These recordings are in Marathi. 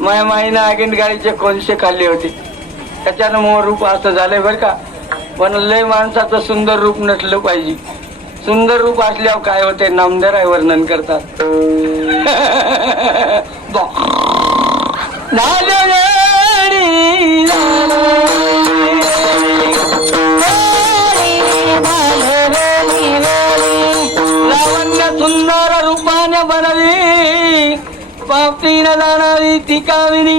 माया माईनं आगीन गाडीचे कोणसे खाल्ले होते? त्याच्यानं मोर रूप असं झालंय बरं का? पण लय माणसाचं सुंदर रूप नसलं पाहिजे. सुंदर रूप असल्यावर काय होते? नामदार वर्णन करतात. लावण्य सुंदर रूपाने बनवी पापतीन जाणारी ती काविनी.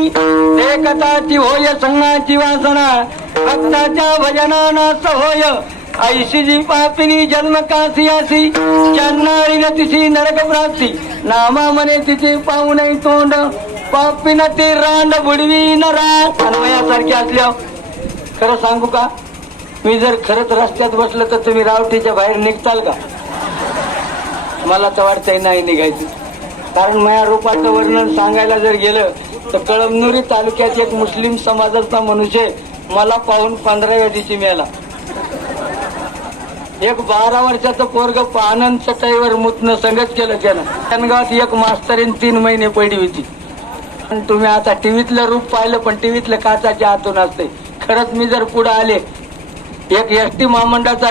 एकताची होय संघाची वासना भक्ताच्या भजनानाच होय ऐशी जी पापिनी जन्म कासियासी चन्नारी न तिची नरक प्राप्ती. नामा मने तिचे पाहुणे तोंड. पापिन ते रांड बुडवी न रायासारखे असल्या. खरं सांगू का? मी जर खरंच रस्त्यात बसलं तर तुम्ही रावटीच्या बाहेर निघताल का? मला तर वाटतंय नाही निघायचं. कारण माझ्या रूपाचं वर्णन सांगायला जर गेलं तर कळमनुरी तालुक्यात एक मुस्लिम समाजाचा मनुष्य मला पाहून पंधराव्या दिवशी मिळाला एक बारा वर्षाचं पोरग पानन चटाईवर मुतनं संगत केलं त्यानं गावात एक मास्तरीन तीन महिने पडली होती. पण तुम्ही आता टीव्हीतलं रूप पाहिलं पण टीव्हीतलं काचाच्या आतून असते खरंच मी जर पुढे आले एक एस टी महामंडळाचा